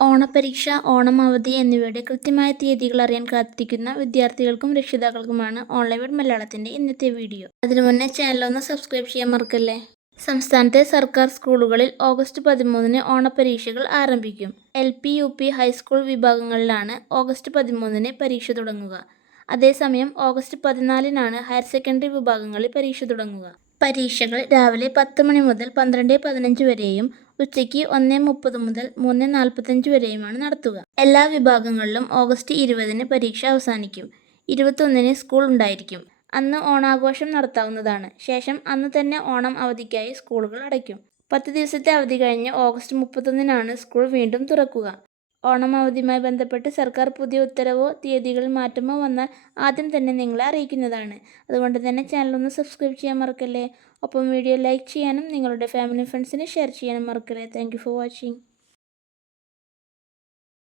ഓണപരീക്ഷ, ഓണം അവധി എന്നിവയുടെ കൃത്യമായ തീയതികൾ അറിയാൻ കാത്തിരിക്കുന്ന വിദ്യാർത്ഥികൾക്കും രക്ഷിതാക്കൾക്കുമാണ് ഓൺലൈൻ വേഡ് മലയാളത്തിന്റെ ഇന്നത്തെ വീഡിയോ. അതിനു മുന്നേ ചാനൽ സബ്സ്ക്രൈബ് ചെയ്യാൻ മറക്കല്ലേ. സംസ്ഥാനത്തെ സർക്കാർ സ്കൂളുകളിൽ ഓഗസ്റ്റ് 13-ന് ഓണപരീക്ഷകൾ ആരംഭിക്കും. LP, UP, ഹൈസ്കൂൾ വിഭാഗങ്ങളിലാണ് ഓഗസ്റ്റ് 13-ന് പരീക്ഷ തുടങ്ങുക. അതേസമയം ഓഗസ്റ്റ് 14-നാണ് ഹയർ സെക്കൻഡറി വിഭാഗങ്ങളിൽ പരീക്ഷ തുടങ്ങുക. പരീക്ഷകൾ രാവിലെ 10 മണി മുതൽ 12:15 വരെയും ഉച്ചയ്ക്ക് 1:30 മുതൽ 3:45 വരെയുമാണ് നടത്തുക. എല്ലാ വിഭാഗങ്ങളിലും ഓഗസ്റ്റ് 20-ന് പരീക്ഷ അവസാനിക്കും. 21-ന് സ്കൂൾ ഉണ്ടായിരിക്കും. അന്ന് ഓണാഘോഷം നടത്താവുന്നതാണ്. ശേഷം അന്ന് തന്നെ ഓണം അവധിക്കായി സ്കൂളുകൾ അടയ്ക്കും. 10 ദിവസത്തെ അവധി കഴിഞ്ഞ് ഓഗസ്റ്റ് 31-നാണ് സ്കൂൾ വീണ്ടും തുറക്കുക. ഓണം അവധിയുമായി ബന്ധപ്പെട്ട് സർക്കാർ പുതിയ ഉത്തരവോ തീയതികളിൽ മാറ്റമോ വന്നാൽ ആദ്യം തന്നെ നിങ്ങളെ അറിയിക്കുന്നതാണ്. അതുകൊണ്ട് തന്നെ ചാനൽ സബ്സ്ക്രൈബ് ചെയ്യാൻ മറക്കല്ലേ. ഒപ്പം വീഡിയോ ലൈക്ക് ചെയ്യാനും നിങ്ങളുടെ ഫാമിലി ഫ്രണ്ട്സിന് ഷെയർ ചെയ്യാനും മറക്കല്ലേ. Thank you for watching.